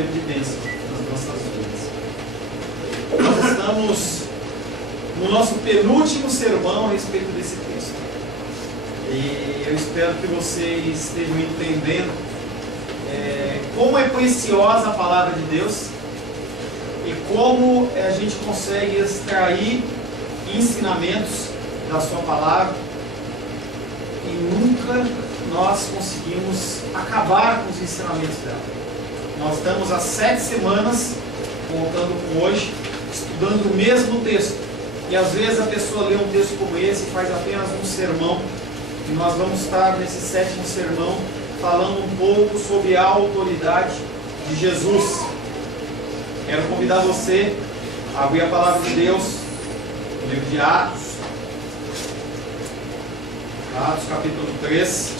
tempo de bênção nas nossas vidas. Nós estamos no nosso penúltimo sermão a respeito desse texto. E eu espero que vocês estejam entendendo como é preciosa a palavra de Deus e como a gente consegue extrair ensinamentos da sua palavra e nunca nós conseguimos acabar com os ensinamentos dela. Nós estamos há 7 semanas, contando com hoje, estudando o mesmo texto. E às vezes a pessoa lê um texto como esse e faz apenas um sermão. E nós vamos estar nesse 7º sermão falando um pouco sobre a autoridade de Jesus. Quero convidar você a abrir a palavra de Deus no livro de Atos. Atos capítulo 3.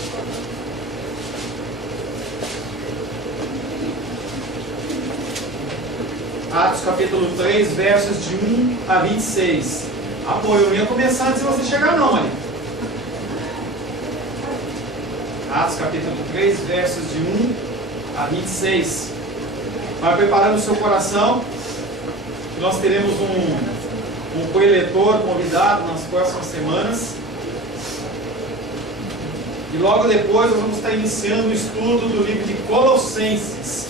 Atos capítulo 3, versos de 1 a 26. Eu não ia começar antes de você chegar não, ali. Atos capítulo 3, versos de 1 a 26. Vai preparando o seu coração. Nós teremos um coeletor convidado nas próximas semanas. E logo depois nós vamos estar iniciando o estudo do livro de Colossenses.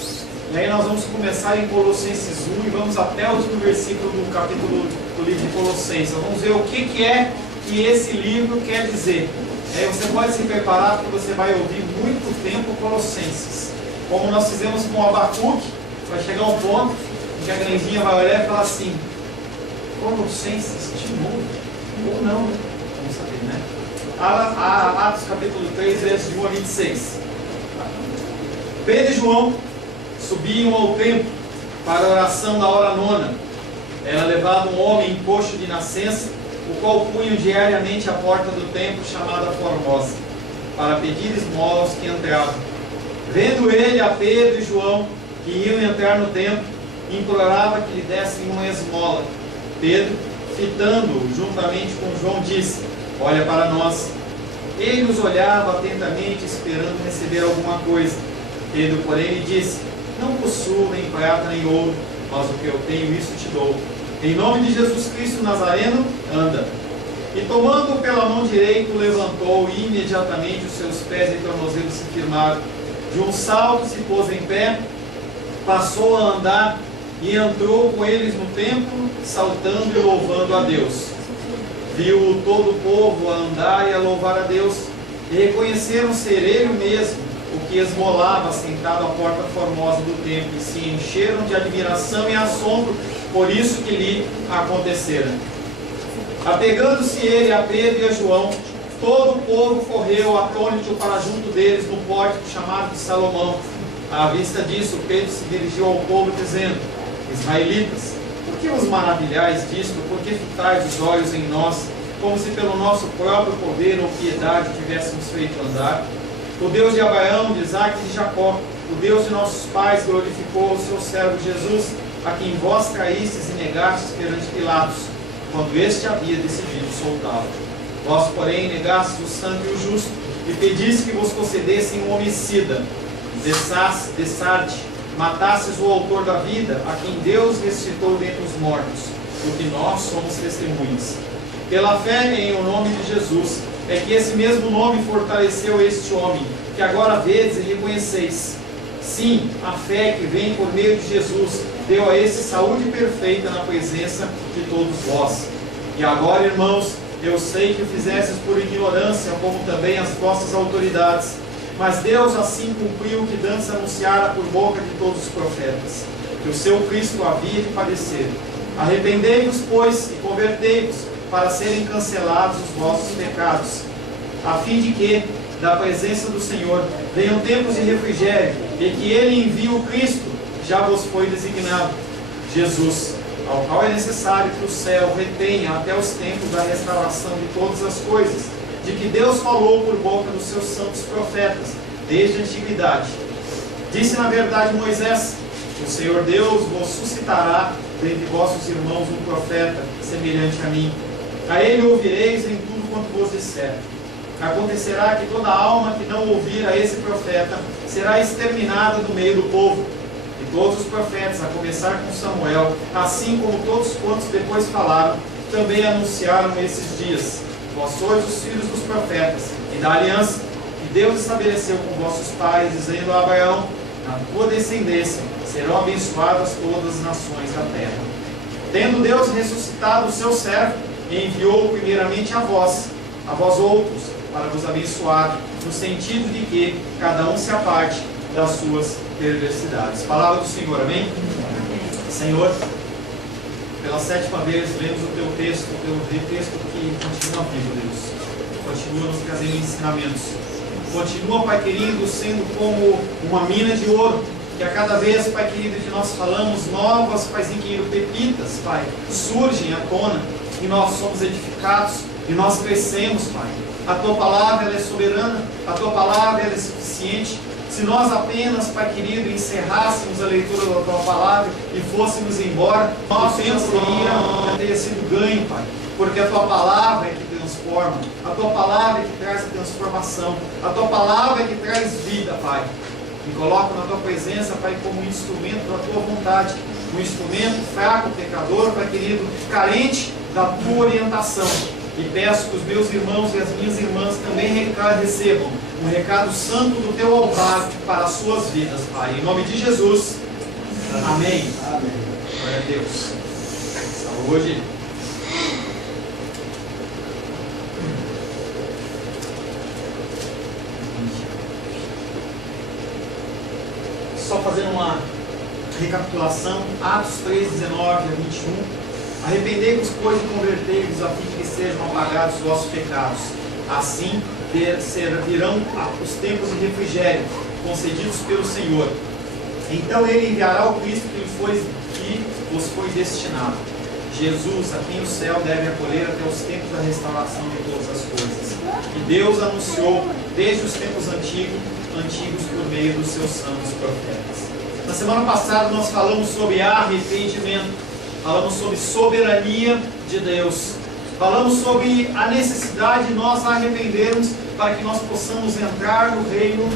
E aí nós vamos começar em Colossenses 1 e vamos até o último versículo do capítulo do livro de Colossenses. Nós vamos ver o que é que esse livro quer dizer. Aí você pode se preparar porque você vai ouvir muito tempo Colossenses. Como nós fizemos com o Abacuque, vai chegar um ponto em que a Grandinha vai olhar e falar assim: Colossenses de novo? Ou não? Vamos saber, né? Atos capítulo 3, versos de 1 a 26. Pedro e João subiam ao templo para a oração da hora nona. Era levado um homem coxo de nascença, o qual punham diariamente à porta do templo chamada Formosa, para pedir esmola aos que entravam. Vendo ele a Pedro e João, que iam entrar no templo, implorava que lhe dessem uma esmola. Pedro, fitando-o juntamente com João, disse: olha para nós. Ele os olhava atentamente, esperando receber alguma coisa. Pedro, porém, lhe disse: não possuo nem prata nem ouro, mas o que eu tenho, isso te dou. Em nome de Jesus Cristo Nazareno, anda. E tomando-o pela mão direita, o levantou, e imediatamente os seus pés e tornozelos se firmaram. De um salto se pôs em pé, passou a andar, e entrou com eles no templo, saltando e louvando a Deus. Viu todo o povo a andar e a louvar a Deus, e reconheceram ser ele mesmo o que esmolava sentado à porta formosa do templo, e se encheram de admiração e assombro por isso que lhe acontecera. Apegando-se ele a Pedro e a João, todo o povo correu atônito para junto deles no pórtico chamado de Salomão. À vista disso, Pedro se dirigiu ao povo dizendo: israelitas, por que os maravilhais disto? Por que fitais os olhos em nós, como se pelo nosso próprio poder ou piedade tivéssemos feito andar? O Deus de Abraão, de Isaque e de Jacó, o Deus de nossos pais, glorificou o seu servo Jesus, a quem vós traístes e negastes perante Pilatos, quando este havia decidido soltá-lo. Vós, porém, negastes o santo e o justo, e pediste que vos concedessem um homicida. Dessarte, matasses o autor da vida, a quem Deus ressuscitou dentre os mortos, do que nós somos testemunhas. Pela fé em o nome de Jesus, é que esse mesmo nome fortaleceu este homem, que agora vedes e reconheceis. Sim, a fé que vem por meio de Jesus deu a esse saúde perfeita na presença de todos vós. E agora, irmãos, eu sei que o fizestes por ignorância, como também as vossas autoridades. Mas Deus assim cumpriu o que dantes anunciara por boca de todos os profetas, que o seu Cristo havia de padecer. Arrependei-vos, pois, e convertei-vos, para serem cancelados os vossos pecados, a fim de que, da presença do Senhor, venham tempos de refrigério, e que Ele envie o Cristo, que já vos foi designado, Jesus, ao qual é necessário que o céu retenha até os tempos da restauração de todas as coisas, de que Deus falou por boca dos seus santos profetas, desde a antiguidade. Disse na verdade Moisés: o Senhor Deus vos suscitará dentre vossos irmãos um profeta semelhante a mim. A ele ouvireis em tudo quanto vos disser. Acontecerá que toda alma que não ouvir a esse profeta será exterminada do meio do povo. E todos os profetas, a começar com Samuel, assim como todos quantos depois falaram, também anunciaram esses dias. Vós sois os filhos dos profetas e da aliança que Deus estabeleceu com vossos pais, dizendo a Abraão: na tua descendência serão abençoadas todas as nações da terra. Tendo Deus ressuscitado o seu servo, enviou primeiramente a vós outros, para vos abençoar, no sentido de que cada um se aparte das suas perversidades. Palavra do Senhor, amém? Senhor, pela 7ª vez lemos o teu texto que continua vivo, Deus. Continua nos trazendo ensinamentos. Continua, Pai querido, sendo como uma mina de ouro, que a cada vez, Pai querido, que nós falamos novas, Paizinho querido, pepitas, Pai, surgem à tona, e nós somos edificados, e nós crescemos, Pai. A Tua Palavra, ela é soberana, a Tua Palavra, ela é suficiente. Se nós apenas, Pai querido, encerrássemos a leitura da Tua Palavra e fôssemos embora, nosso tempo já teria sido ganho, Pai, porque a Tua Palavra é que transforma, a Tua Palavra é que traz transformação, a Tua Palavra é que traz vida, Pai. Me coloco na Tua presença, Pai, como um instrumento da Tua vontade, um instrumento fraco, pecador, Pai querido, carente da Tua orientação. E peço que os meus irmãos e as minhas irmãs também recebam um recado santo do Teu altar para as suas vidas, Pai. Em nome de Jesus. Amém. Amém. Glória a Deus. Saúde. Só fazendo uma recapitulação, Atos 3, 19 a 21. Arrependei-vos, pois, e convertei-vos, a fim de que sejam apagados os vossos pecados. Assim virão os tempos de refrigério, concedidos pelo Senhor. Então Ele enviará o Cristo que vos foi destinado. Jesus, a quem o céu deve acolher até os tempos da restauração de todas as coisas. Que Deus anunciou desde os tempos antigos por meio dos seus santos profetas. Na semana passada nós falamos sobre arrependimento. Falamos sobre soberania de Deus. Falamos sobre a necessidade de nós arrependermos para que nós possamos entrar no reino,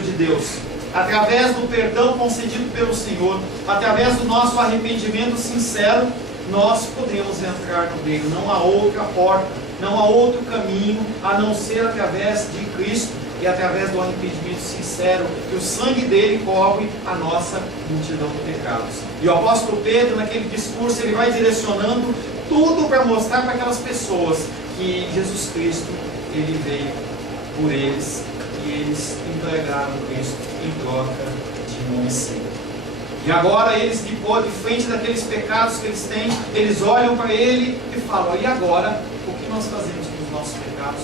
de Deus. Através do perdão concedido pelo Senhor, através do nosso arrependimento sincero, nós podemos entrar no reino. Não há outra porta, não há outro caminho a não ser através de Cristo. E através do arrependimento sincero, que o sangue dele cobre a nossa multidão de pecados. E o apóstolo Pedro, naquele discurso, ele vai direcionando tudo para mostrar para aquelas pessoas que Jesus Cristo, ele veio por eles, e eles entregaram Cristo em troca de homicídio. E agora eles, de frente daqueles pecados que eles têm, eles olham para ele e falam: e agora, o que nós fazemos com os nossos pecados?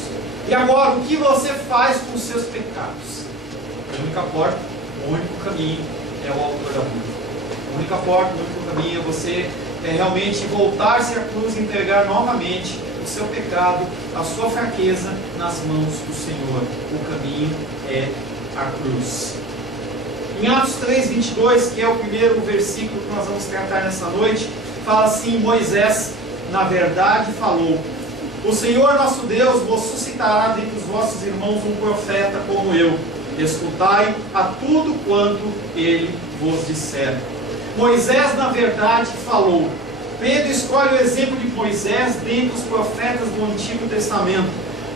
E agora, o que você faz com os seus pecados? A única porta, o único caminho é o autor da vida. A única porta, o único caminho é você realmente voltar-se à cruz e entregar novamente o seu pecado, a sua fraqueza nas mãos do Senhor. O caminho é a cruz. Em Atos 3, 22, que é o primeiro versículo que nós vamos tratar nessa noite, fala assim: Moisés, na verdade, falou: o Senhor nosso Deus vos suscitará dentre os vossos irmãos um profeta como eu. Escutai a tudo quanto ele vos disser. Moisés, na verdade, falou. Pedro escolhe o exemplo de Moisés dentre os profetas do Antigo Testamento,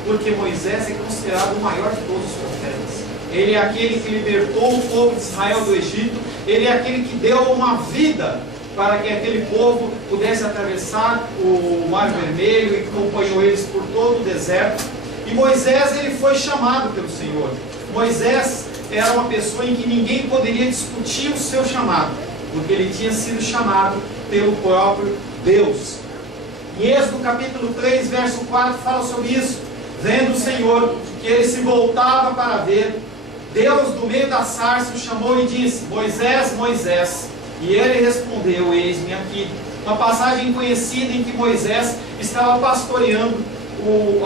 porque Moisés é considerado o maior de todos os profetas. Ele é aquele que libertou o povo de Israel do Egito. Ele é aquele que deu uma vida para que aquele povo pudesse atravessar o Mar Vermelho e acompanhou eles por todo o deserto. E Moisés, ele foi chamado pelo Senhor. Moisés era uma pessoa em que ninguém poderia discutir o seu chamado, porque ele tinha sido chamado pelo próprio Deus. Em Êxodo capítulo 3, verso 4, fala sobre isso. Vendo o Senhor que ele se voltava para ver, Deus do meio da sarça o chamou e disse: Moisés, Moisés. E ele respondeu: eis-me aqui. Uma passagem conhecida em que Moisés estava pastoreando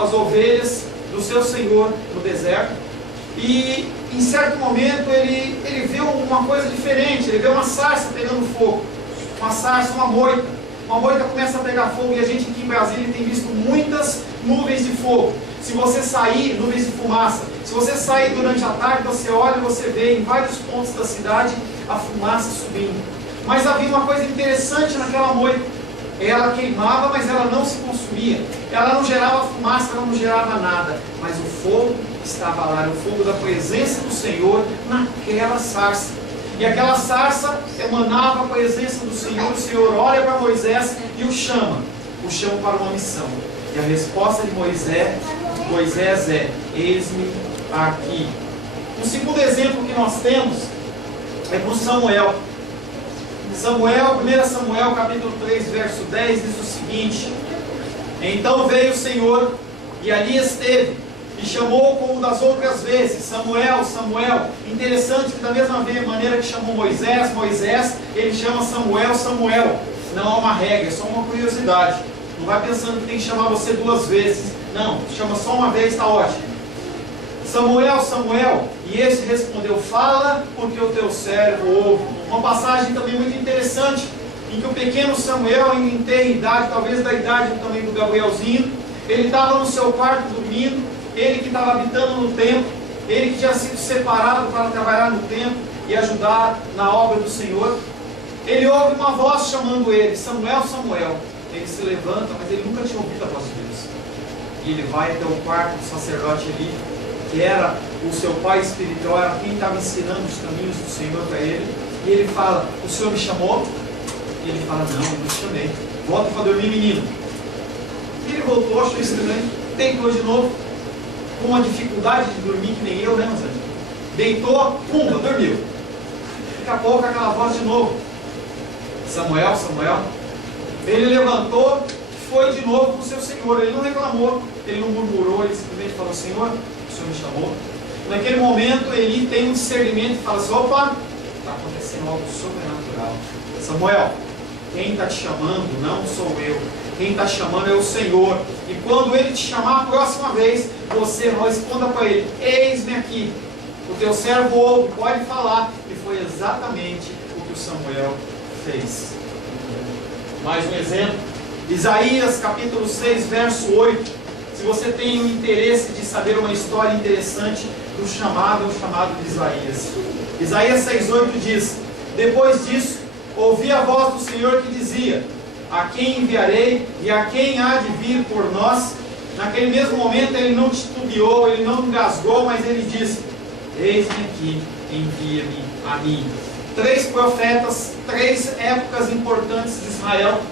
as ovelhas do seu Senhor no deserto. E em certo momento ele viu uma coisa diferente. Ele viu uma sarça pegando fogo, uma sarça, uma moita. uma moita começa a pegar fogo, e a gente aqui em Brasília tem visto muitas nuvens de fogo. Se você sair, nuvens de fumaça, se você sair durante a tarde, você olha e você vê em vários pontos da cidade a fumaça subindo. Mas havia uma coisa interessante naquela moita: ela queimava, mas ela não se consumia, ela não gerava fumaça, ela não gerava nada, mas o fogo estava lá, era o fogo da presença do Senhor naquela sarça. E aquela sarça emanava a presença do Senhor. O Senhor olha para Moisés e o chama para uma missão. E a resposta de Moisés é: eis-me aqui. O segundo exemplo que nós temos é com Samuel. 1 Samuel capítulo 3, verso 10 diz o seguinte: então veio o Senhor e ali esteve, e chamou como das outras vezes: Samuel, Samuel. Interessante que da mesma maneira que chamou Moisés, ele chama Samuel, Samuel. Não é uma regra, é só uma curiosidade. Não vai pensando que tem que chamar você 2 vezes. Não, chama só uma vez, está ótimo. Samuel, Samuel. E esse respondeu: fala, porque o teu servo ouve. Uma passagem também muito interessante, em que o pequeno Samuel, em ter idade, talvez da idade também do Gabrielzinho, ele estava no seu quarto dormindo, ele que estava habitando no templo, ele que tinha sido separado para trabalhar no templo e ajudar na obra do Senhor. Ele ouve uma voz chamando ele: Samuel, Samuel. Ele se levanta, mas ele nunca tinha ouvido a voz de Deus. E ele vai até o quarto do sacerdote Eli, que era o seu pai espiritual, era quem estava ensinando os caminhos do Senhor para ele. E ele fala: o Senhor me chamou? E ele fala: não, eu não te chamei. Volta para dormir, menino. E ele voltou, achou estranho, deitou de novo, com uma dificuldade de dormir que nem eu, né, Rosane? Deitou, pumba, dormiu. Daqui a pouco aquela voz de novo: Samuel, Samuel. Ele levantou, foi de novo com o seu Senhor. Ele não reclamou, ele não murmurou, ele simplesmente falou: Senhor, o Senhor me chamou. Naquele momento ele tem um discernimento e fala assim: opa, está acontecendo algo sobrenatural. Samuel, quem está te chamando não sou eu, quem está chamando é o Senhor. E quando ele te chamar a próxima vez, você responda para ele: eis-me aqui, o teu servo ouve, pode falar. E foi exatamente o que o Samuel fez. Mais um exemplo, Isaías capítulo 6, verso 8. Se você tem o interesse de saber uma história interessante do chamado, é o chamado de Isaías. Isaías 6,8 diz: depois disso, ouvi a voz do Senhor que dizia: a quem enviarei e a quem há de vir por nós? Naquele mesmo momento ele não titubeou, ele não engasgou, mas ele disse: eis-me aqui, envia-me a mim. 3 profetas, 3 épocas importantes de Israel,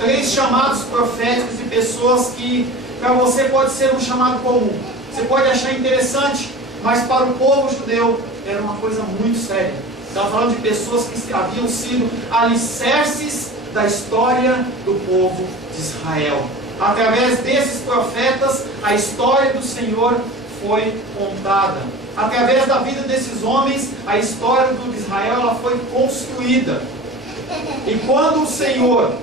3 chamados proféticos de pessoas que para você pode ser um chamado comum, você pode achar interessante, mas para o povo judeu era uma coisa muito séria. Estava falando de pessoas que haviam sido alicerces da história do povo de Israel. Através desses profetas, a história do Senhor foi contada. Através da vida desses homens, a história de Israel ela foi construída. E quando o Senhor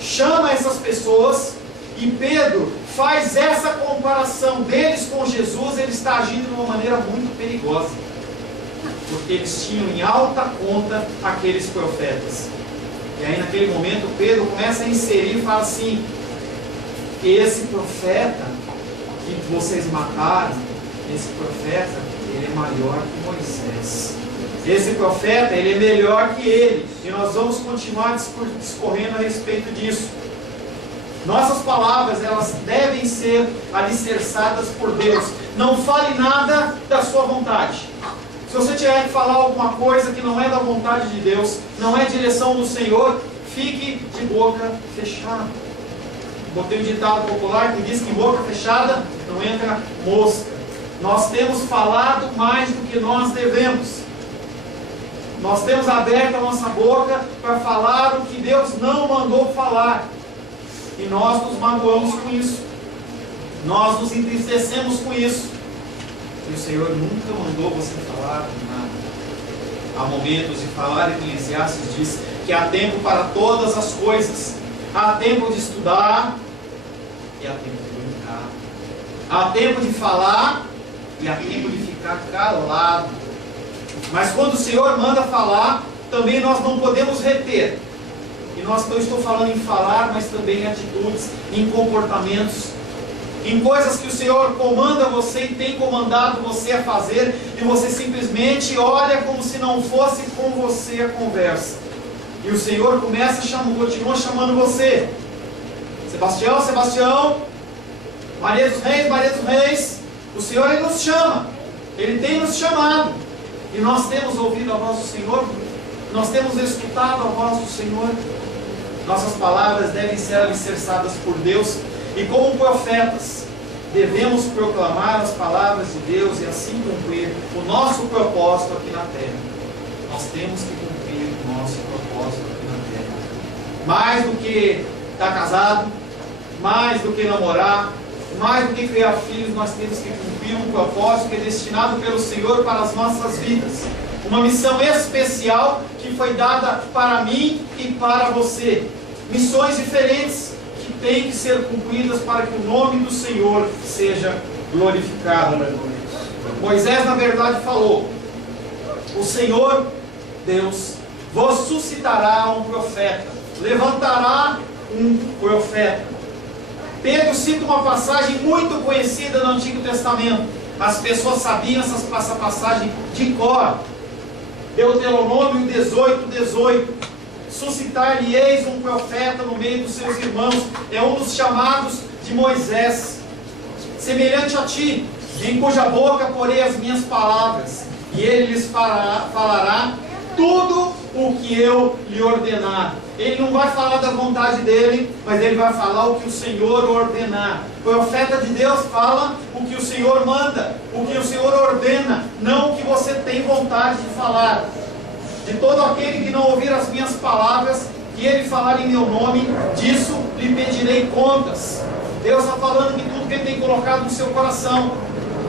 chama essas pessoas, e Pedro faz essa comparação deles com Jesus, ele está agindo de uma maneira muito perigosa, porque eles tinham em alta conta aqueles profetas. E aí naquele momento Pedro começa a inserir e fala assim: esse profeta que vocês mataram, esse profeta, ele é maior que Moisés. Esse profeta, ele é melhor que ele. E nós vamos continuar discorrendo a respeito disso. Nossas palavras, elas devem ser alicerçadas por Deus. Não fale nada da sua vontade. Se você tiver que falar alguma coisa que não é da vontade de Deus, não é direção do Senhor, fique de boca fechada. Botei um ditado popular que diz que em boca fechada não entra mosca. Nós temos falado mais do que nós devemos. Nós temos aberto a nossa boca para falar o que Deus não mandou falar. E nós nos magoamos com isso. Nós nos entristecemos com isso. E o Senhor nunca mandou você falar nada. Há momentos de falar, Eclesiastes diz que há tempo para todas as coisas. Há tempo de estudar e há tempo de brincar. Há tempo de falar e há tempo de ficar calado. Mas quando o Senhor manda falar, também nós não podemos reter. E não estou falando em falar, mas também em atitudes, em comportamentos, em coisas que o Senhor comanda você e tem comandado você a fazer, e você simplesmente olha como se não fosse com você a conversa. E o Senhor continua chamando você. Sebastião, Sebastião, Maria dos Reis, o Senhor Ele nos chama, Ele tem nos chamado, e nós temos ouvido a voz do Senhor, nós temos escutado a voz do Senhor. Nossas palavras devem ser alicerçadas por Deus, e como profetas, devemos proclamar as palavras de Deus e assim cumprir o nosso propósito aqui na terra. Nós temos que cumprir o nosso propósito aqui na terra. Mais do que estar casado, mais do que namorar, mais do que criar filhos, nós temos que cumprir um propósito que é destinado pelo Senhor para as nossas vidas. Uma missão especial que foi dada para mim e para você. Missões diferentes que têm que ser cumpridas para que o nome do Senhor seja glorificado. Moisés, na verdade, falou: o Senhor, Deus, vos suscitará um profeta, levantará um profeta. Pedro cita uma passagem muito conhecida no Antigo Testamento. As pessoas sabiam essa passagem de cor. Deuteronômio 18:18. Suscitar-lhe-eis um profeta no meio dos seus irmãos. É um dos chamados de Moisés. Semelhante a ti, em cuja boca porei as minhas palavras, e ele lhes falará tudo o que eu lhe ordenar. Ele não vai falar da vontade dele, mas ele vai falar o que o Senhor ordenar. O profeta de Deus fala o que o Senhor manda, o que o Senhor ordena, não o que você tem vontade de falar. De todo aquele que não ouvir as minhas palavras, que ele falar em meu nome, disso lhe pedirei contas. Deus está falando de tudo que ele tem colocado no seu coração.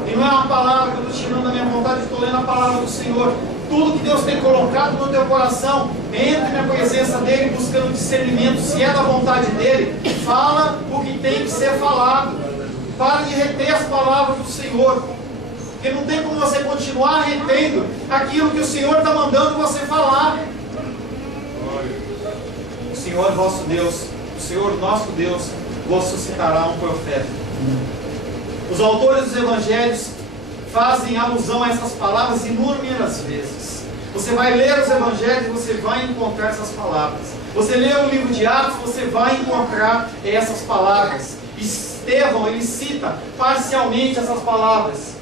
E não é uma palavra que eu estou tirando da minha vontade, estou lendo a palavra do Senhor. Tudo que Deus tem colocado no teu coração, entre na presença dele, buscando discernimento, se é da vontade dele, fala o que tem que ser falado. Para de reter as palavras do Senhor, porque não tem como você continuar retendo aquilo que o Senhor está mandando você falar. O Senhor vosso Deus, o Senhor nosso Deus, vos suscitará um profeta. Os autores dos evangelhos fazem alusão a essas palavras inúmeras vezes. Você vai ler os evangelhos e você vai encontrar essas palavras. Você lê o livro de Atos, você vai encontrar essas palavras. Estevão, ele cita parcialmente essas palavras.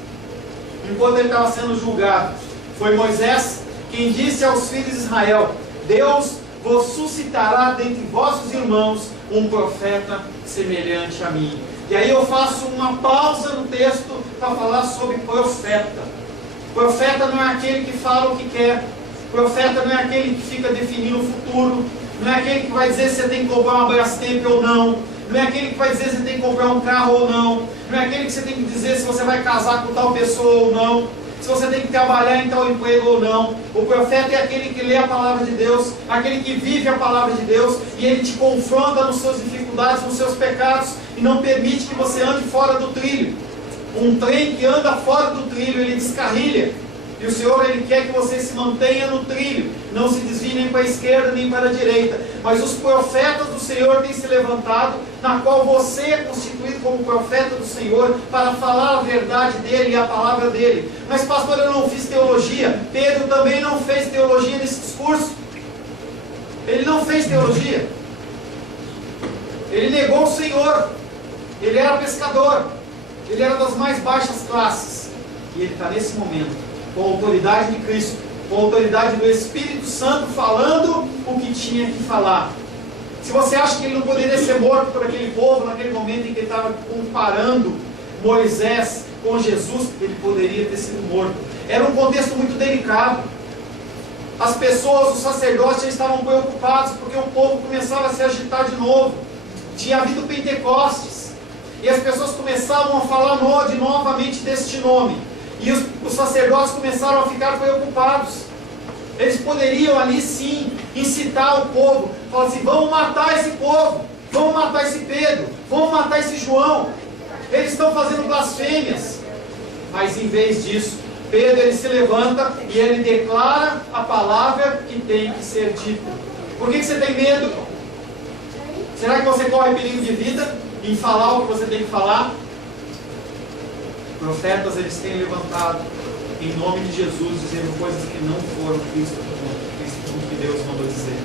Enquanto ele estava sendo julgado, foi Moisés quem disse aos filhos de Israel: Deus vos suscitará dentre vossos irmãos um profeta semelhante a mim. E aí eu faço uma pausa no texto para falar sobre profeta. Profeta não é aquele que fala o que quer. Profeta não é aquele que fica definindo o futuro. Não é aquele que vai dizer se você tem que comprar uma Brastemp ou não. Não é aquele que vai dizer se você tem que comprar um carro ou não. Não é aquele que você tem que dizer se você vai casar com tal pessoa ou não. Se você tem que trabalhar em tal emprego ou não. O profeta é aquele que lê a palavra de Deus, aquele que vive a palavra de Deus, e ele te confronta nas suas dificuldades, nos seus pecados, e não permite que você ande fora do trilho. Um trem que anda fora do trilho, ele descarrilha. E o Senhor, ele quer que você se mantenha no trilho, não se desvie nem para a esquerda nem para a direita. Mas os profetas do Senhor têm se levantado, na qual você é constituído como profeta do Senhor, para falar a verdade dele e a palavra dele. Mas pastor, eu não fiz teologia. Pedro também não fez teologia nesse discurso. Ele não fez teologia. Ele negou o Senhor. Ele era pescador. Ele era das mais baixas classes. E ele está nesse momento com a autoridade de Cristo, com a autoridade do Espírito Santo, falando o que tinha que falar. Se você acha que ele não poderia ser morto por aquele povo, naquele momento em que ele estava comparando Moisés com Jesus, ele poderia ter sido morto. Era um contexto muito delicado. As pessoas, os sacerdotes, já estavam preocupados, porque o povo começava a se agitar de novo. Tinha havido Pentecostes, e as pessoas começavam a falar novamente deste nome. E os sacerdotes começaram a ficar preocupados. Eles poderiam ali sim incitar o povo, falar assim: vamos matar esse povo, vamos matar esse Pedro, vamos matar esse João, eles estão fazendo blasfêmias. Mas em vez disso, Pedro ele se levanta e ele declara a palavra que tem que ser dita. Por que você tem medo? Será que você corre perigo de vida em falar o que você tem que falar? Profetas, eles têm levantado em nome de Jesus, dizendo coisas que não foram Cristo que Deus mandou dizer.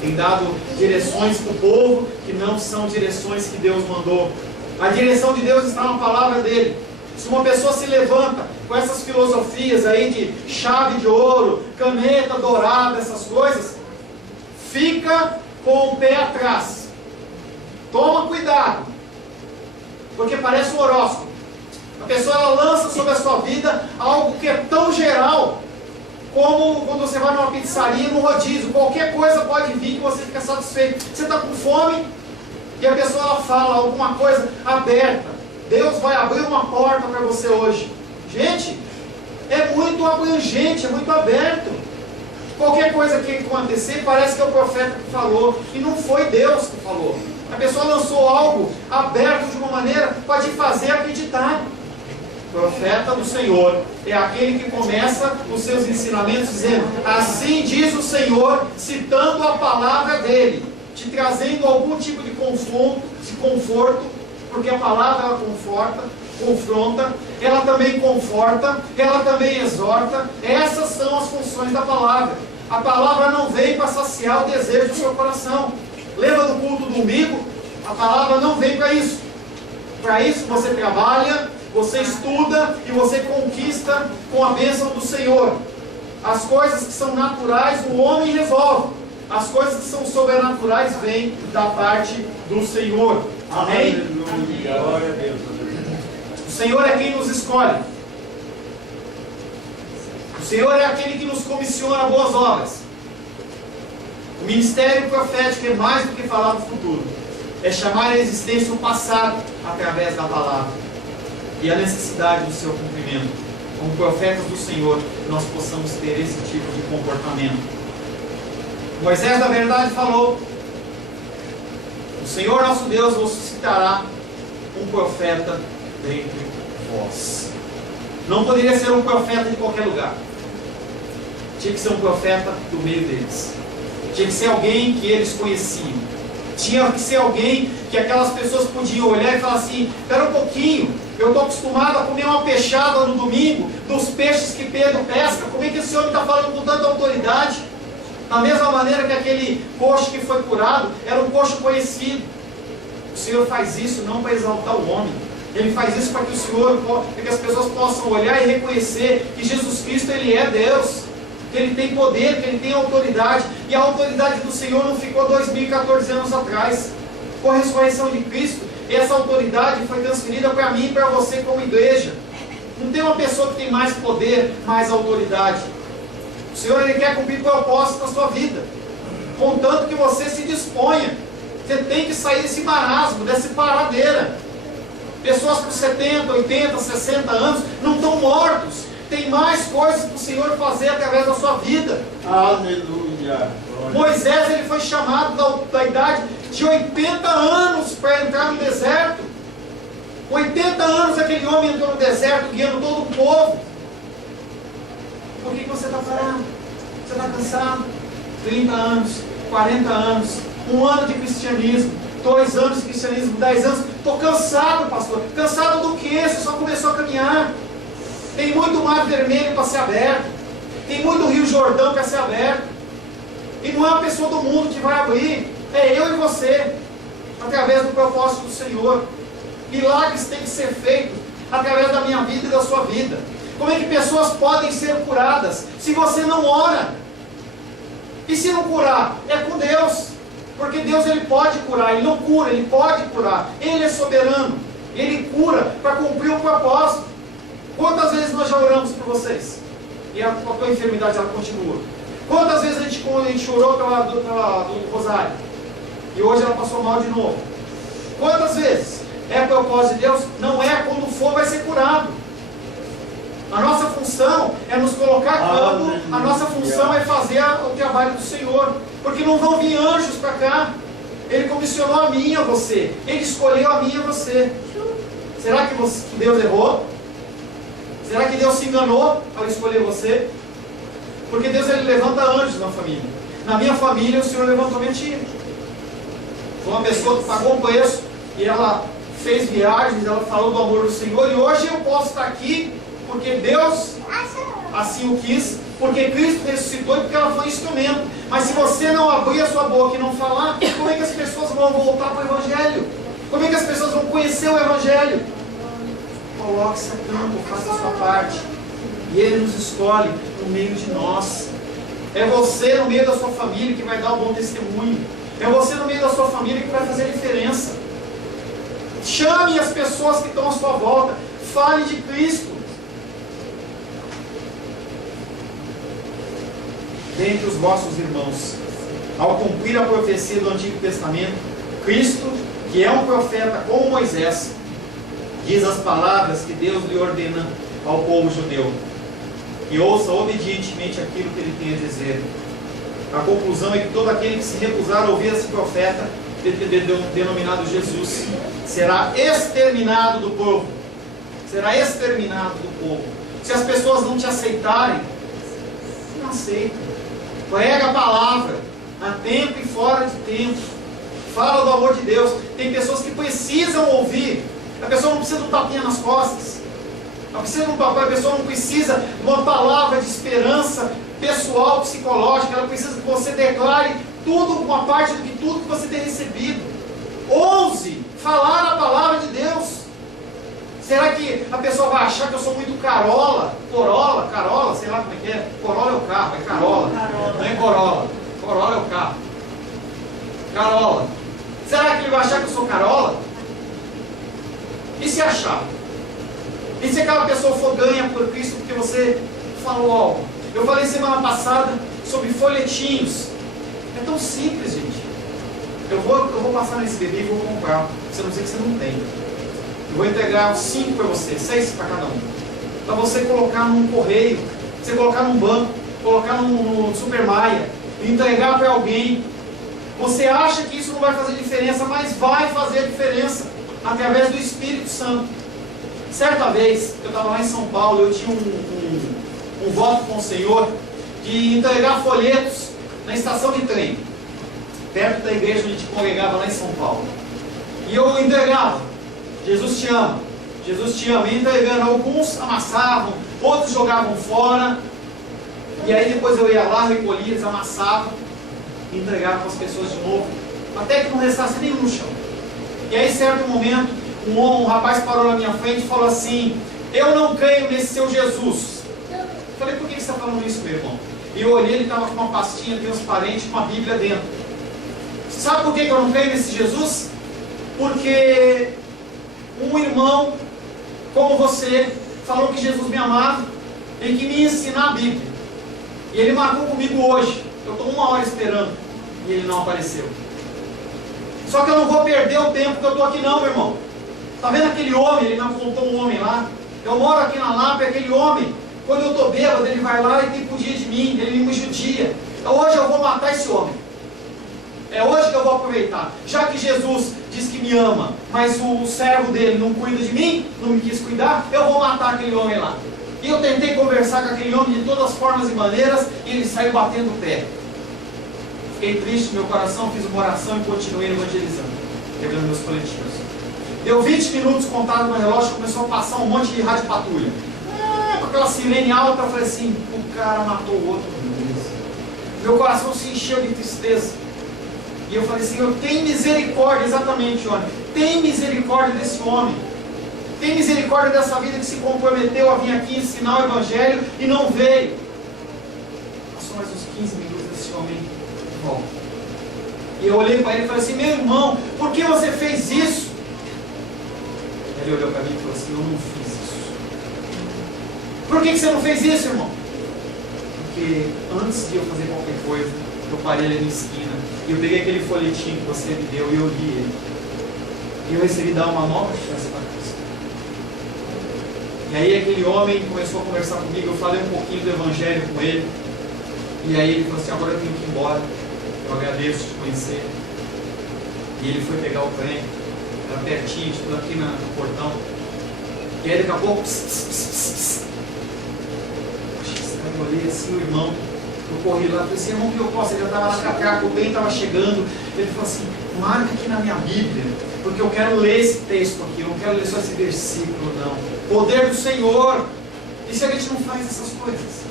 Tem dado direções para o povo que não são direções que Deus mandou. A direção de Deus está na palavra dele. Se uma pessoa se levanta com essas filosofias aí de chave de ouro, caneta dourada, essas coisas, fica com o pé atrás. Toma cuidado, porque parece um horóscopo. A pessoa ela lança sobre a sua vida algo que é tão geral como quando você vai numa pizzaria, num rodízio. Qualquer coisa pode vir que você fica satisfeito. Você está com fome e a pessoa ela fala alguma coisa aberta. Deus vai abrir uma porta para você hoje. Gente, é muito abrangente, é muito aberto. Qualquer coisa que acontecer, parece que é o profeta que falou, e não foi Deus que falou. A pessoa lançou algo aberto de uma maneira para te fazer acreditar. O profeta do Senhor é aquele que começa os seus ensinamentos dizendo: assim diz o Senhor, citando a palavra dele, te trazendo algum tipo de conforto, porque a palavra ela confronta, ela também conforta, ela também exorta. Essas são as funções da palavra. A palavra não vem para saciar o desejo do seu coração. Lembra do culto do umbigo? A palavra não vem para isso. Para isso você trabalha, você estuda e você conquista com a bênção do Senhor. As coisas que são naturais o homem resolve. As coisas que são sobrenaturais vêm da parte do Senhor. Amém? Glória a Deus. O Senhor é quem nos escolhe. O Senhor é aquele que nos comissiona boas obras. O ministério profético é mais do que falar do futuro. É chamar a existência o passado através da palavra. E a necessidade do seu cumprimento. Como profetas do Senhor, nós possamos ter esse tipo de comportamento. Moisés, na verdade, falou: o Senhor nosso Deus vos suscitará um profeta dentre vós. Não poderia ser um profeta de qualquer lugar. Tinha que ser um profeta do meio deles. Tinha que ser alguém que eles conheciam. Tinha que ser alguém que aquelas pessoas podiam olhar e falar assim: espera um pouquinho, eu estou acostumado a comer uma peixada no domingo, dos peixes que Pedro pesca. Como é que esse homem está falando com tanta autoridade? Da mesma maneira que aquele coxo que foi curado era um coxo conhecido. O Senhor faz isso não para exaltar o homem. Ele faz isso para que o Senhor, para que as pessoas possam olhar e reconhecer que Jesus Cristo ele é Deus, que ele tem poder, que ele tem autoridade. E a autoridade do Senhor não ficou 2014 anos atrás. Com a ressurreição de Cristo, essa autoridade foi transferida para mim e para você como igreja. Não tem uma pessoa que tem mais poder, mais autoridade. O Senhor ele quer cumprir propósitos na sua vida, contanto que você se disponha. Você tem que sair desse marasmo, dessa paradeira. Pessoas com 70, 80, 60 anos não estão mortos. Tem mais coisas para o Senhor fazer através da sua vida. Aleluia. Moisés ele foi chamado da idade de 80 anos para entrar no deserto. 80 anos aquele homem entrou no deserto guiando todo o povo. Por que você está parado? Você está cansado? 30 anos, 40 anos, 1 ano de cristianismo, 2 anos de cristianismo, 10 anos. Estou cansado, pastor. Cansado do quê? Você só começou a caminhar. Tem muito mar vermelho para ser aberto. Tem muito rio Jordão para ser aberto. E não é uma pessoa do mundo que vai abrir. É eu e você. Através do propósito do Senhor. Milagres têm que ser feitos através da minha vida e da sua vida. Como é que pessoas podem ser curadas se você não ora? E se não curar? É com Deus. Porque Deus ele pode curar. Ele não cura, ele pode curar. Ele é soberano. Ele cura para cumprir o propósito. Quantas vezes nós já oramos por vocês? E a tua enfermidade ela continua. Quantas vezes a gente orou do Rosário? E hoje ela passou mal de novo. Quantas vezes? É propósito de Deus? Não é. Quando for vai ser curado. A nossa função é nos colocar a campo. A nossa função é fazer o trabalho do Senhor. Porque não vão vir anjos para cá. Ele comissionou a mim e a você. Ele escolheu a mim e a você. Será que Deus errou? Será que Deus se enganou ao escolher você? Porque Deus ele levanta anjos na família. Na minha família o Senhor levantou mentira. Foi uma pessoa que pagou um preço e ela fez viagens, ela falou do amor do Senhor, e hoje eu posso estar aqui porque Deus assim o quis, porque Cristo ressuscitou e porque ela foi instrumento. Mas se você não abrir a sua boca e não falar, como é que as pessoas vão voltar para o Evangelho? Como é que as pessoas vão conhecer o Evangelho? Coloque-se a campo, faça a sua parte. E Ele nos escolhe no meio de nós. É você no meio da sua família que vai dar um bom testemunho. É você no meio da sua família que vai fazer a diferença. Chame as pessoas que estão à sua volta. Fale de Cristo. Dentre os vossos irmãos, ao cumprir a profecia do Antigo Testamento, Cristo, que é um profeta como Moisés, diz as palavras que Deus lhe ordena ao povo judeu, e ouça obedientemente aquilo que ele tem a dizer. A conclusão é que todo aquele que se recusar a ouvir esse profeta, denominado Jesus, será exterminado do povo. Será exterminado do povo. Se as pessoas não te aceitarem, não aceitam. Prega a palavra, a tempo e fora de tempo. Fala do amor de Deus. Tem pessoas que precisam ouvir. A pessoa não precisa de um tapinha nas costas. A pessoa não precisa de uma palavra de esperança pessoal, psicológica. Ela precisa que você declare tudo, uma parte de tudo que você tem recebido. Ouse falar a palavra de Deus. Será que a pessoa vai achar que eu sou muito Corolla, sei lá como é que é? Corolla é o carro, é Carola. Não é Corolla. Corolla é o carro. Carola. Será que ele vai achar que eu sou Carola? E se achar? E se aquela pessoa for ganha por Cristo porque você falou algo? Eu falei semana passada sobre folhetinhos. É tão simples, gente. Eu vou passar nesse bebê e vou comprar. Você não dizer que você não tem. Eu vou entregar 5 para você, 6 para cada um. Para você colocar num correio, você colocar num banco, colocar no Super Maia, entregar para alguém. Você acha que isso não vai fazer diferença, mas vai fazer a diferença através do Espírito Santo. Certa vez, eu estava lá em São Paulo, eu tinha um voto com o Senhor de entregar folhetos na estação de trem, perto da igreja onde a gente congregava lá em São Paulo. E eu entregava, Jesus te ama, Jesus te ama, e entregando, alguns amassavam, outros jogavam fora, e aí depois eu ia lá, recolhia, eles amassavam, e entregavam para as pessoas de novo, até que não restasse nenhum no chão. E aí, certo momento, um rapaz parou na minha frente e falou assim: eu não creio nesse seu Jesus. Eu falei: por que você está falando isso, meu irmão? E eu olhei, ele estava com uma pastinha transparente, com uma Bíblia dentro. Sabe por que eu não creio nesse Jesus? Porque um irmão como você falou que Jesus me amava e que me ia ensinar a Bíblia. E ele marcou comigo hoje. Eu estou 1 hora esperando e ele não apareceu. Só que eu não vou perder o tempo que eu estou aqui não, meu irmão. Está vendo aquele homem? Ele me apontou um homem lá. Eu moro aqui na Lapa e aquele homem, quando eu estou bêbado, ele vai lá e tripudia de mim, ele me judia. Então hoje eu vou matar esse homem. É hoje que eu vou aproveitar. Já que Jesus diz que me ama, mas o servo dele não cuida de mim, não me quis cuidar, eu vou matar aquele homem lá. E eu tentei conversar com aquele homem de todas as formas e maneiras, e ele saiu batendo o pé. Fiquei triste no meu coração, fiz uma oração e continuei evangelizando, pegando meus coletivos. Deu 20 minutos contado no relógio, começou a passar um monte de rádio patrulha. Com aquela sirene alta, eu falei assim: o cara matou o outro. Meu coração se encheu de tristeza. E eu falei: Senhor, tem misericórdia, exatamente, Johnny. Tem misericórdia desse homem. Tem misericórdia dessa vida que se comprometeu a vir aqui ensinar o Evangelho e não veio. Passou mais uns 15 minutos desse homem volta. E eu olhei para ele e falei assim: meu irmão, por que você fez isso? Ele olhou para mim e falou assim: eu não fiz isso. Por que você não fez isso, irmão? Porque antes de eu fazer qualquer coisa, eu parei ali na esquina e eu peguei aquele folhetinho que você me deu e eu li ele. E eu resolvi dar uma nova chance para Cristo. E aí aquele homem começou a conversar comigo, eu falei um pouquinho do Evangelho com ele. E aí ele falou assim: agora eu tenho que ir embora. Eu agradeço te conhecer. E ele foi pegar o trem, era pertinho, tudo aqui no portão. E aí daqui a pouco, eu olhei assim, o irmão, Eu corri lá, falei assim, irmão, que eu posso? Ele já estava na catraca, o bem estava chegando. Ele falou assim, marca aqui na minha Bíblia, porque eu quero ler esse texto aqui, eu não quero ler só esse versículo, não. Poder do Senhor. E se a gente não faz essas coisas?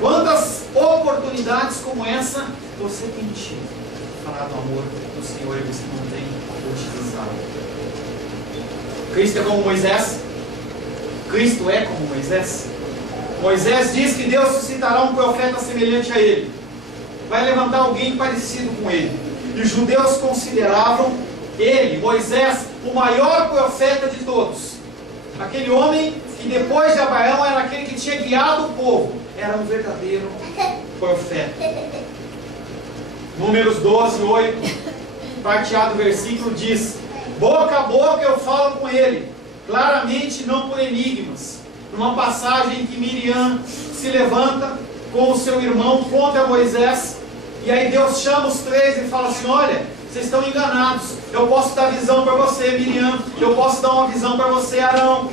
Quantas oportunidades como essa você tem tido? Falar do amor do Senhor e você não tem utilizado. Cristo é como Moisés? Cristo é como Moisés? Moisés diz que Deus suscitará um profeta semelhante a ele. Vai levantar alguém parecido com ele. E os judeus consideravam ele, Moisés, o maior profeta de todos. Aquele homem que depois de Abraão era aquele que tinha guiado o povo. Era um verdadeiro profeta. Números 12, 8, parte A do versículo diz: boca a boca eu falo com ele, claramente não por enigmas. Numa passagem em que Miriam se levanta com o seu irmão contra Moisés, e aí Deus chama os três e fala assim: olha, vocês estão enganados, eu posso dar visão para você, Miriam, eu posso dar uma visão para você, Arão,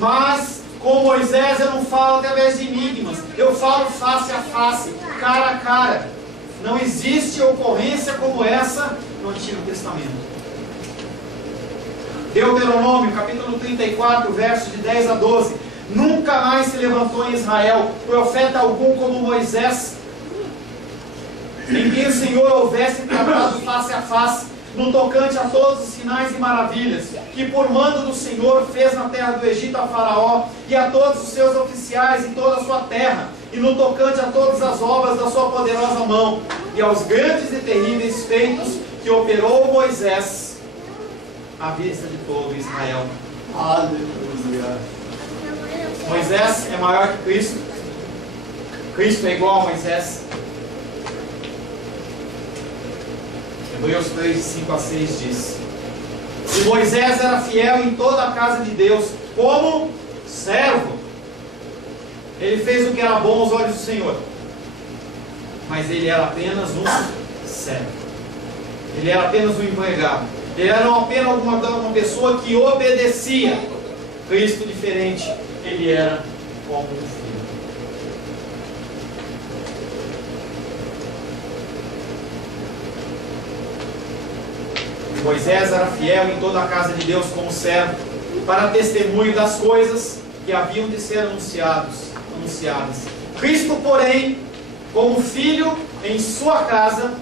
mas com Moisés eu não falo através de enigmas, eu falo face a face, cara a cara. Não existe ocorrência como essa no Antigo Testamento. Deuteronômio, capítulo 34, versos de 10 a 12. Nunca mais se levantou em Israel profeta algum como Moisés, em quem o Senhor houvesse tratado face a face, no tocante a todos os sinais e maravilhas, que por mando do Senhor fez na terra do Egito a Faraó, e a todos os seus oficiais em toda a sua terra, e no tocante a todas as obras da sua poderosa mão, e aos grandes e terríveis feitos que operou Moisés, à vista de todo Israel. Aleluia. Moisés é maior que Cristo. Cristo é igual a Moisés. Hebreus 3, 5 a 6 diz: e Moisés era fiel em toda a casa de Deus, como servo. Ele fez o que era bom aos olhos do Senhor, mas ele era apenas um servo. Ele era apenas um empregado. Ele era apenas uma pessoa que obedecia. Cristo diferente, ele era como um filho. Moisés era fiel em toda a casa de Deus como servo, para testemunho das coisas que haviam de ser anunciadas. Cristo, porém, como filho em sua casa,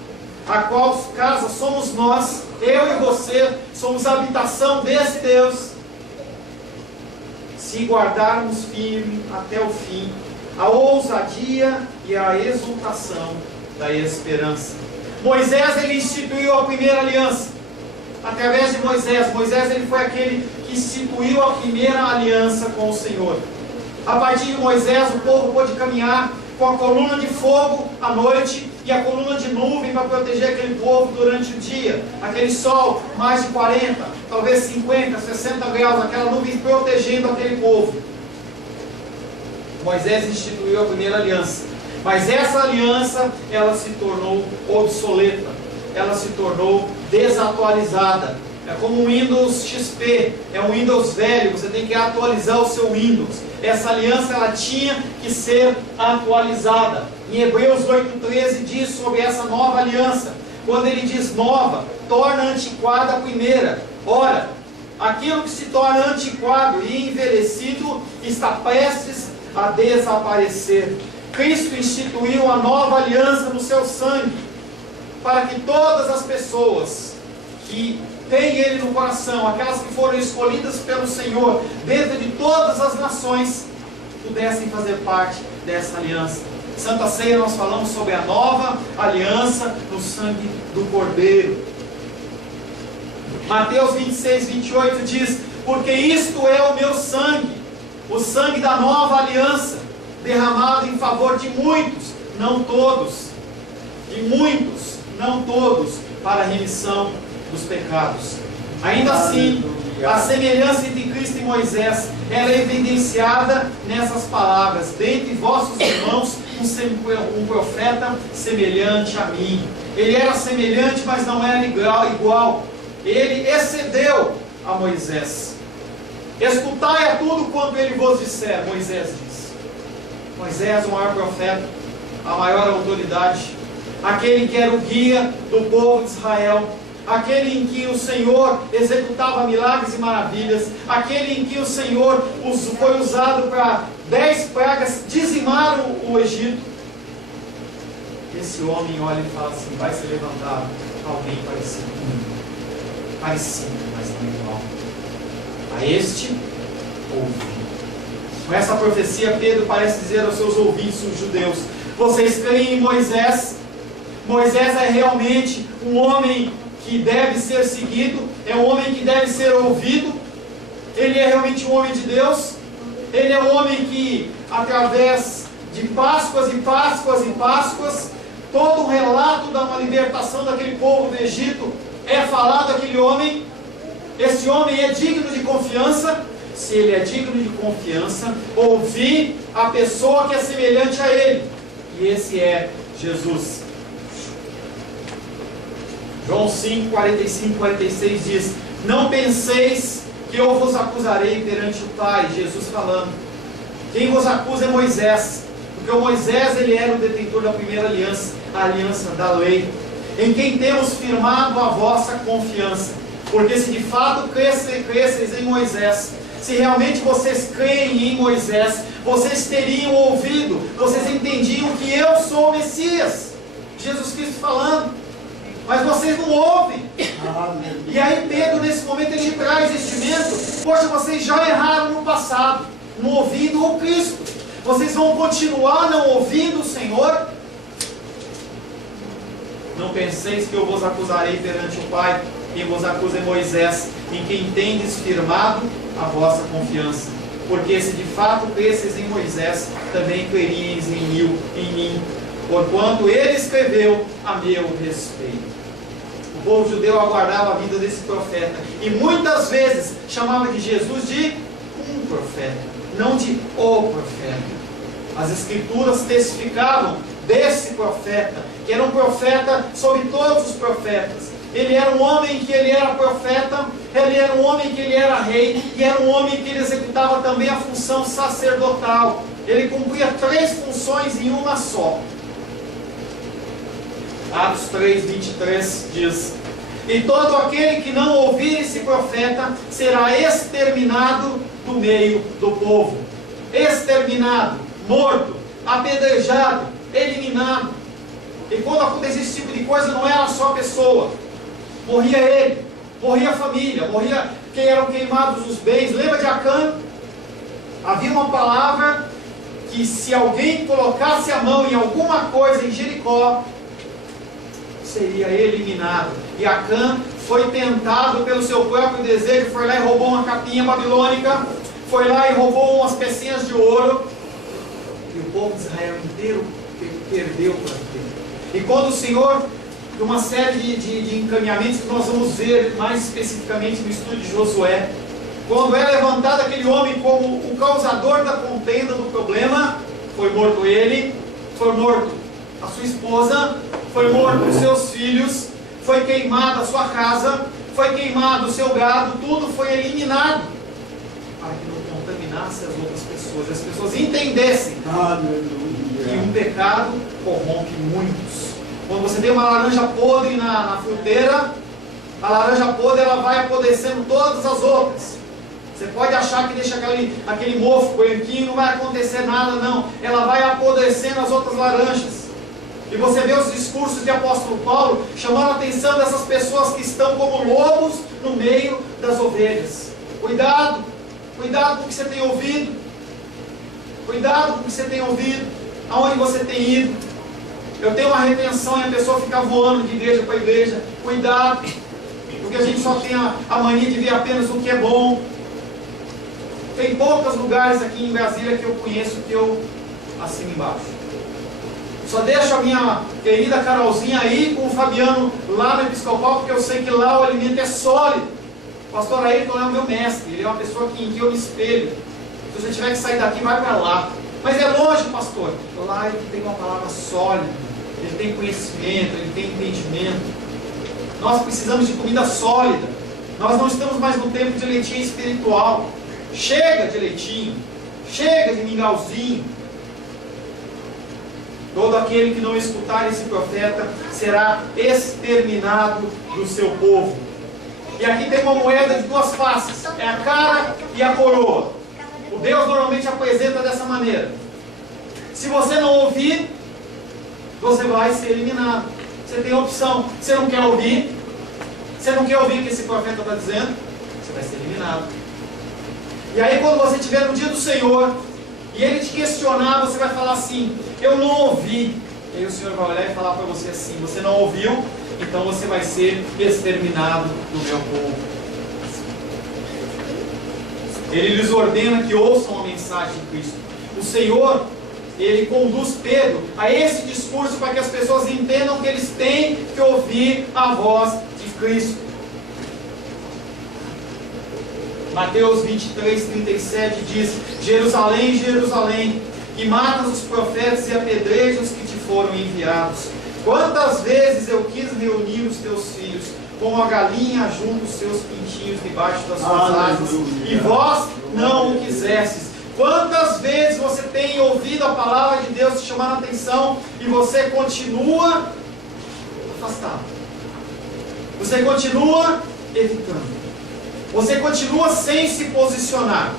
a qual casa somos nós, eu e você, somos a habitação desse Deus, se guardarmos firme até o fim a ousadia e a exultação da esperança. Moisés, ele instituiu a primeira aliança. Através de Moisés ele foi aquele que instituiu a primeira aliança com o Senhor. A partir de Moisés, o povo pôde caminhar com a coluna de fogo à noite e a coluna de nuvem para proteger aquele povo durante o dia. Aquele sol, mais de 40, talvez 50, 60 graus, aquela nuvem protegendo aquele povo. Moisés instituiu a primeira aliança. Mas essa aliança, ela se tornou obsoleta. Ela se tornou desatualizada. É como um Windows XP, é um Windows velho, você tem que atualizar o seu Windows. Essa aliança, ela tinha que ser atualizada. Em Hebreus 8,13 diz sobre essa nova aliança. Quando ele diz nova, torna antiquada a primeira. Ora, aquilo que se torna antiquado e envelhecido está prestes a desaparecer. Cristo instituiu a nova aliança no seu sangue, para que todas as pessoas que têm Ele no coração, aquelas que foram escolhidas pelo Senhor, dentro de todas as nações, pudessem fazer parte dessa aliança. Santa Ceia nós falamos sobre a nova aliança no sangue do Cordeiro. Mateus 26, 28 diz: porque isto é o meu sangue, o sangue da nova aliança, derramado em favor de muitos, não todos, de muitos, não todos, para a remissão dos pecados. Ainda assim, a semelhança entre Cristo e Moisés, ela é evidenciada nessas palavras: dentre vossos irmãos, um profeta semelhante a mim. Ele era semelhante, mas não era igual. Ele excedeu a Moisés. Escutai a tudo quanto ele vos disser, Moisés diz. Moisés, o maior profeta, a maior autoridade, aquele que era o guia do povo de Israel, aquele em que o Senhor executava milagres e maravilhas, aquele em que o Senhor foi usado para 10 pragas dizimar o Egito. Esse homem olha e fala assim: vai ser levantado alguém parecido comigo, parecido, mas não igual a este ouvi. Com essa profecia, Pedro parece dizer aos seus ouvintes, os judeus: vocês creem em Moisés? Moisés é realmente um homem que deve ser seguido, é um homem que deve ser ouvido, ele é realmente um homem de Deus, ele é um homem que, através de Páscoas e Páscoas e Páscoas, todo o relato da uma libertação daquele povo do Egito é falado daquele homem. Esse homem é digno de confiança. Se ele é digno de confiança, ouvir a pessoa que é semelhante a ele, e esse é Jesus. João 5, 45, 46 diz: não penseis que eu vos acusarei perante o Pai. Jesus falando. Quem vos acusa é Moisés, porque o Moisés, ele era o detentor da primeira aliança, a aliança da lei, em quem temos firmado a vossa confiança. Porque se de fato cresceis em Moisés, se realmente vocês creem em Moisés, vocês teriam ouvido, vocês entendiam que eu sou o Messias, Jesus Cristo falando, mas vocês não ouvem. E aí Pedro, nesse momento, ele traz este momento: poxa, vocês já erraram no passado, não ouvindo o Cristo, vocês vão continuar não ouvindo o Senhor? Não penseis que eu vos acusarei perante o Pai. Quem vos acusa é Moisés, em quem tendes firmado a vossa confiança. Porque se de fato cresceis em Moisés, também creríeis em mim, porquanto ele escreveu a meu respeito. O povo judeu aguardava a vida desse profeta, e muitas vezes chamava de Jesus de um profeta, não de o profeta. As Escrituras testificavam desse profeta, que era um profeta sobre todos os profetas. Ele era um homem que ele era profeta, ele era um homem que ele era rei, e era um homem que ele executava também a função sacerdotal. Ele cumpria 3 funções em uma só. Atos 3, 23 diz: e todo aquele que não ouvir esse profeta será exterminado do meio do povo. Exterminado, morto, apedrejado, eliminado. E quando acontecia esse tipo de coisa, não era só a pessoa, morria ele, morria a família, morria quem eram queimados os bens. Lembra de Acã? Havia uma palavra que se alguém colocasse a mão em alguma coisa em Jericó, seria eliminado. E Acã foi tentado pelo seu próprio desejo, foi lá e roubou uma capinha babilônica, foi lá e roubou umas pecinhas de ouro, e o povo de Israel inteiro perdeu para aquilo. E quando o Senhor, de uma série de encaminhamentos que nós vamos ver mais especificamente no estudo de Josué, quando é levantado aquele homem como o causador da contenda do problema, foi morto ele, foi morto a sua esposa, foi morto os seus filhos, foi queimada a sua casa, foi queimado o seu gado, tudo foi eliminado, para que não contaminasse as outras pessoas, as pessoas entendessem que um pecado corrompe muitos. Quando você tem uma laranja podre na fruteira, a laranja podre ela vai apodrecendo todas as outras. Você pode achar que deixa aquele mofo branquinho, não vai acontecer nada, não. Ela vai apodrecendo as outras laranjas. E você vê os discursos de apóstolo Paulo chamando a atenção dessas pessoas que estão como lobos no meio das ovelhas. Cuidado, cuidado com o que você tem ouvido. Cuidado com o que você tem ouvido, aonde você tem ido. Eu tenho uma retenção e a pessoa fica voando de igreja para igreja. Cuidado, porque a gente só tem a mania de ver apenas o que é bom. Tem poucos lugares aqui em Brasília que eu conheço que eu assino embaixo. Só deixo a minha querida Carolzinha aí com o Fabiano lá no Episcopal, porque eu sei que lá o alimento é sólido. O pastor Ayrton é o meu mestre, ele é uma pessoa em que eu me espelho. Se você tiver que sair daqui, vai para lá. Mas é longe, pastor. Lá ele tem uma palavra sólida, ele tem conhecimento, ele tem entendimento. Nós precisamos de comida sólida. Nós não estamos mais no tempo de leitinho espiritual. Chega de leitinho, chega de mingauzinho. Todo aquele que não escutar esse profeta será exterminado do seu povo. E aqui tem uma moeda de duas faces, é a cara e a coroa. O Deus normalmente apresenta dessa maneira. Se você não ouvir, você vai ser eliminado. Você tem a opção. Você não quer ouvir? Você não quer ouvir o que esse profeta está dizendo? Você vai ser eliminado. E aí quando você estiver no dia do Senhor, e Ele te questionar, você vai falar assim: eu não ouvi. E aí o Senhor vai olhar e falar para você assim: você não ouviu? Então você vai ser exterminado do meu povo. Ele lhes ordena que ouçam a mensagem de Cristo. O Senhor, Ele conduz Pedro a esse discurso para que as pessoas entendam que eles têm que ouvir a voz de Cristo. Mateus 23, 37 diz: Jerusalém, Jerusalém, que matas os profetas e apedrejas os que te foram enviados. Quantas vezes eu quis reunir os teus filhos, como a galinha junta os seus pintinhos debaixo das suas asas, e vós não o quisestes. Quantas vezes você tem ouvido a palavra de Deus te chamar a atenção e você continua afastado? Você continua evitando. Você continua sem se posicionar.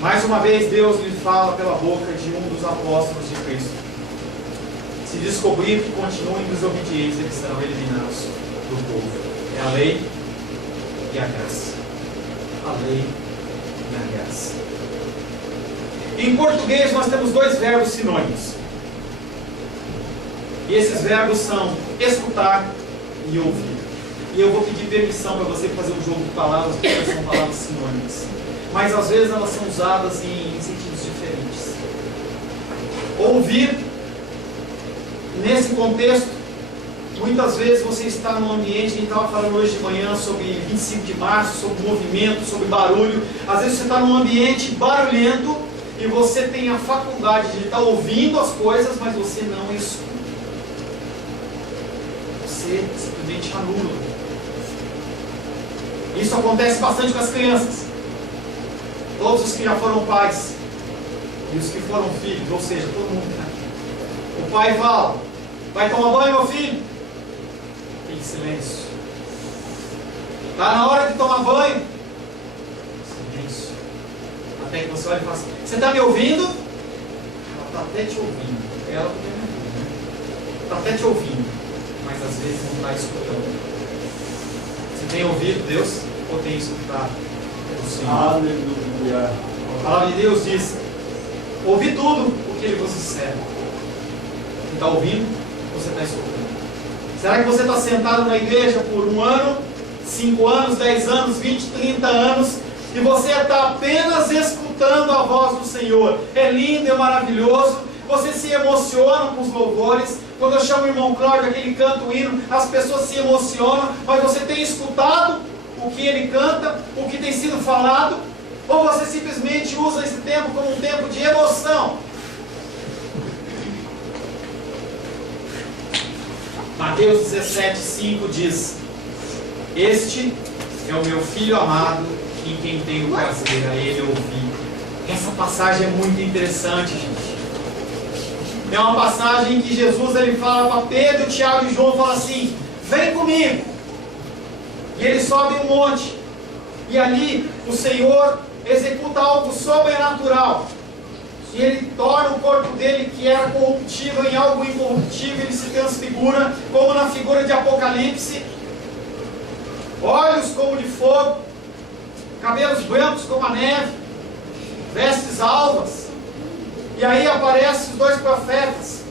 Mais uma vez Deus lhe fala pela boca de um dos apóstolos de Cristo. Se descobrir que continuam em desobediência, eles serão eliminados do povo. É a lei e a graça. A lei e a graça. Em português nós temos dois verbos sinônimos. E esses verbos são escutar e ouvir. E eu vou pedir permissão para você fazer um jogo de palavras, porque são palavras sinônimas. Mas às vezes elas são usadas em sentidos diferentes. Ouvir, nesse contexto, muitas vezes você está num ambiente, a gente estava falando hoje de manhã sobre 25 de março, sobre movimento, sobre barulho. Às vezes você está num ambiente barulhento e você tem a faculdade de estar ouvindo as coisas, mas você não escuta. Você simplesmente anula. Isso acontece bastante com as crianças. Todos os que já foram pais e os que foram filhos, ou seja, todo mundo está aqui. O pai fala: vai tomar banho, meu filho? Tem silêncio. Está na hora de tomar banho? Silêncio. Até que você olha e fala assim: você está me ouvindo? Ela está até te ouvindo. Ela também não ouve, né? Está até te ouvindo, mas às vezes não está escutando. Você tem ouvido Deus ou tem escutado o Senhor? Aleluia. A palavra de Deus diz: ouvi tudo o que Ele vos disser. Você está ouvindo? Você está escutando? Será que você está sentado na igreja por 1 ano, 5 anos, 10 anos, 20, 30 anos e você está apenas escutando a voz do Senhor? É lindo, é maravilhoso. Você se emociona com os louvores. Quando eu chamo o irmão Cláudio, aquele canta o hino, as pessoas se emocionam. Mas você tem escutado o que ele canta, o que tem sido falado? Ou você simplesmente usa esse tempo como um tempo de emoção? Mateus 17:5 diz: este é o meu filho amado, em quem tenho prazer, a ele ouvir. Essa passagem é muito interessante, gente. É uma passagem em que Jesus ele fala para Pedro, Tiago e João, fala assim: vem comigo. E ele sobe um monte. E ali o Senhor executa algo sobrenatural. E ele torna o corpo dele, que era corruptível, em algo incorruptível. Ele se transfigura, como na figura de Apocalipse. Olhos como de fogo, cabelos brancos como a neve, vestes alvas. E aí aparecem os dois profetas.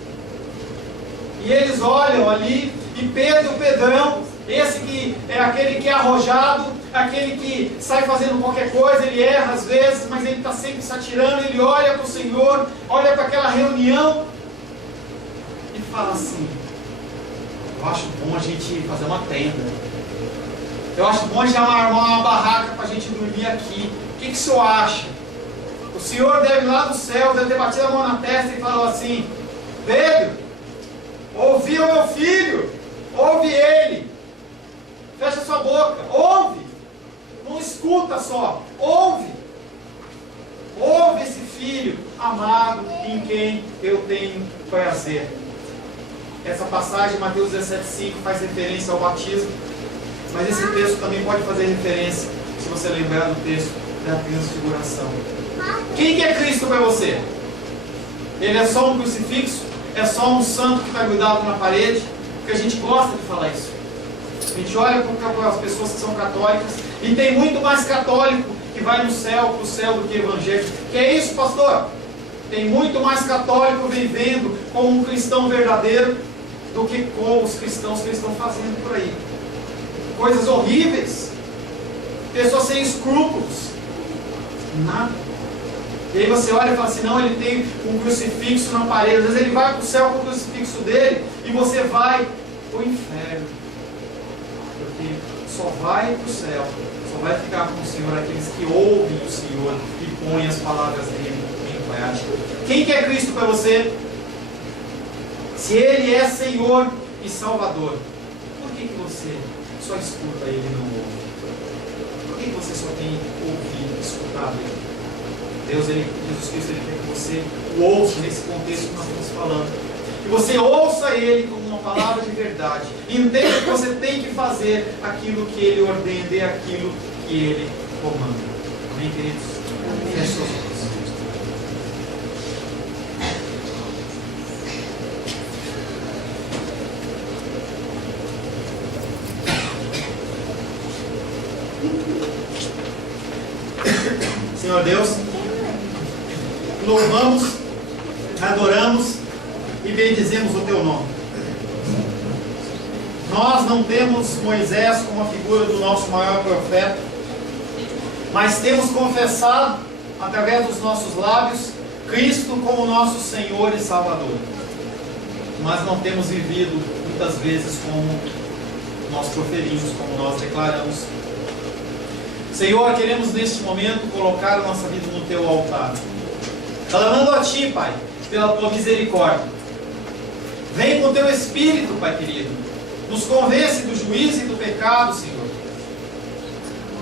E eles olham ali, e Pedrão, esse que é aquele que é arrojado, aquele que sai fazendo qualquer coisa, ele erra às vezes, mas ele está sempre se atirando. Ele olha para o Senhor, olha para aquela reunião e fala assim: eu acho bom a gente fazer uma tenda. Eu acho bom a gente armar uma barraca para a gente dormir aqui. O que o senhor acha? O Senhor deve lá do céu, deve ter batido a mão na testa e falou assim: Pedro, ouvi o meu filho, ouve ele. Fecha sua boca, ouve. Não escuta só, ouve. Ouve esse filho amado em quem eu tenho prazer. Essa passagem, Mateus 17,5, faz referência ao batismo, mas esse texto também pode fazer referência, se você lembrar do texto da transfiguração. Quem que é Cristo para você? Ele é só um crucifixo? É só um santo que está grudado na parede? Porque a gente gosta de falar isso. A gente olha para as pessoas que são católicas e tem muito mais católico que vai no céu, para o céu, do que evangélico. Que é isso, pastor? Tem muito mais católico vivendo como um cristão verdadeiro do que com os cristãos que eles estão fazendo por aí. Coisas horríveis. Pessoas sem escrúpulos. Nada. E aí você olha e fala assim, não, ele tem um crucifixo na parede. Às vezes ele vai para o céu com o crucifixo dele e você vai para o inferno. Porque só vai para o céu, só vai ficar com o Senhor aqueles que ouvem o Senhor e põem as palavras dele em prática. Quem que é Cristo para você? Se Ele é Senhor e Salvador, por que você só escuta Ele e não ouve? Por que você só tem ouvido, escutado Ele? Jesus Cristo, Ele quer que você o ouça nesse contexto que nós estamos falando. Que você ouça Ele como uma palavra de verdade. Entenda que você tem que fazer aquilo que Ele ordena e aquilo que Ele comanda. Amém, queridos? Feche seus olhos. Senhor Deus, louvamos, adoramos e bendizemos o Teu nome. Nós não temos Moisés como a figura do nosso maior profeta, mas temos confessado, através dos nossos lábios, Cristo como nosso Senhor e Salvador. Mas não temos vivido, muitas vezes, como nós proferimos, como nós declaramos. Senhor, queremos neste momento colocar a nossa vida no Teu altar, clamando a Ti, Pai, pela Tua misericórdia. Vem com Teu Espírito, Pai querido, nos convence do juízo e do pecado, Senhor.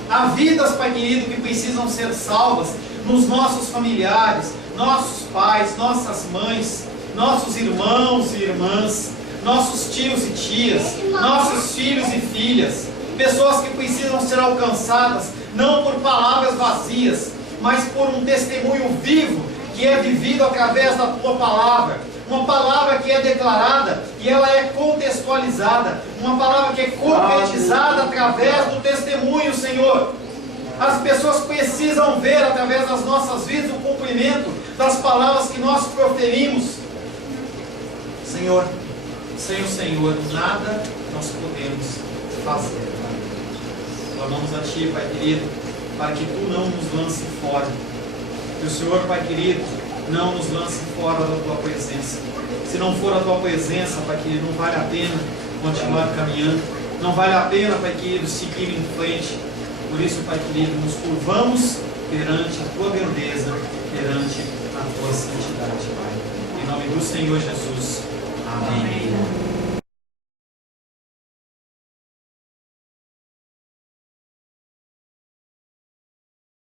Há vidas, Pai querido, que precisam ser salvas nos nossos familiares, nossos pais, nossas mães, nossos irmãos e irmãs, nossos tios e tias, nossos filhos e filhas, pessoas que precisam ser alcançadas, não por palavras vazias, mas por um testemunho vivo, que é vivido através da Tua palavra, uma palavra que é declarada e ela é contextualizada, uma palavra que é concretizada através do testemunho, Senhor. As pessoas precisam ver através das nossas vidas o cumprimento das palavras que nós proferimos. Senhor, sem o Senhor nada nós podemos fazer. Clamamos a Ti, Pai querido, para que Tu não nos lance fora. Que o Senhor, Pai querido, não nos lance fora da Tua presença. Se não for a Tua presença, Pai querido, não vale a pena continuar caminhando. Não vale a pena, Pai querido, seguir em frente. Por isso, Pai querido, nos curvamos perante a Tua grandeza, perante a Tua santidade, Pai. Em nome do Senhor Jesus. Amém.